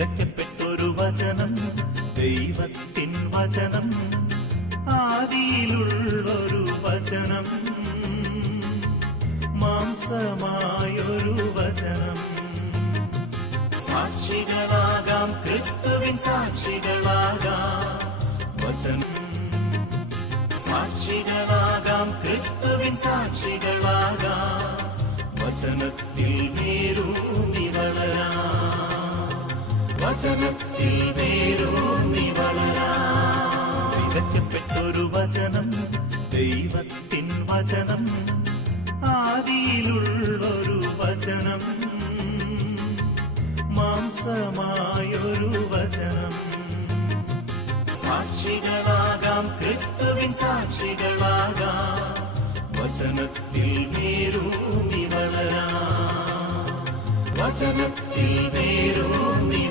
വിതയ്ക്കപ്പെട്ടൊരു വചനം, ദൈവത്തിൻ വചനം, ആദിയിലുള്ളൊരു വചനം, മാംസമായൊരു വചനം. സാക്ഷികളാകാം, ക്രിസ്തുവിൻ സാക്ഷികളാകാം, വചനം. സാക്ഷികളാകാം, ക്രിസ്തുവിൻ സാക്ഷികളാകാം, വചനത്തിൽ വേരൂന്നി വളരാം, വചനത്തിൽ വേരൂന്നി വളരാം. വിതയ്ക്കപ്പെട്ടൊരു വചനം, ദൈവത്തിൻ വചനം, ആദിയിലുള്ളൊരു വചനം, മാംസമായൊരു വചനം. സാക്ഷികളാകാം, ക്രിസ്തുവിൻ സാക്ഷികളാകാം, വചനത്തിൽ വേരൂന്നി വളരാം, വചനത്തിൽ വേരൂന്നി